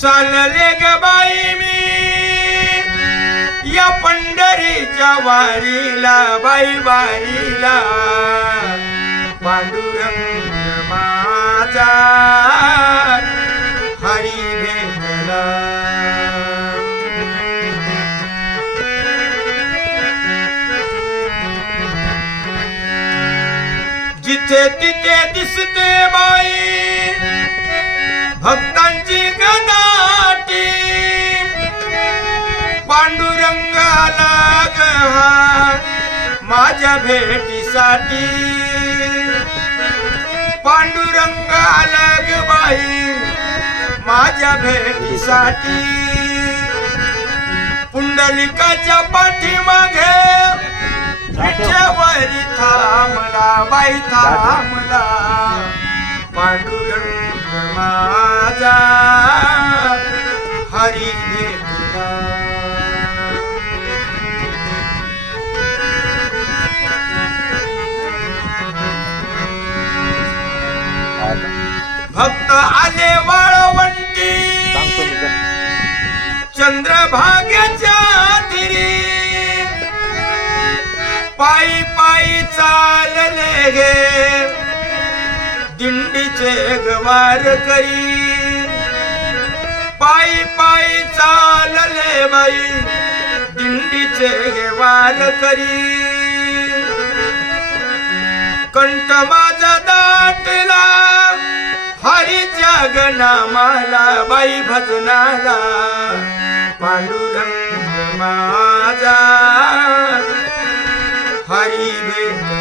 चालले ग बाई मी या पंढरीच्या वारीला, बाई वारीला, पांडुरंग माझा हरी भेटला. जिथे तिथे दिसते बाई भक्तांची गदाटी, पांडुरंग आला ग हा माझ्या भेटीसाठी. पांडुरंग आला ग बाई माझ्या भेटीसाठी. पुंडलिकाच्या पाठीमागे विठ्यावरी थांबला, बाई थांबला, पांडुरंग माझा हरी भेटला. भक्त आले वाळवंटी चंद्रभागेच्या तीरी, पायी पायी चालले गे दिंडीचे गवार करी. पायी पायी चालले बाई दिंडीचे गवार करी. कंठ माझा दाटला हरीच्या गणामाला, बाई भजनाला, पांडुरंग माझा हरी भेट.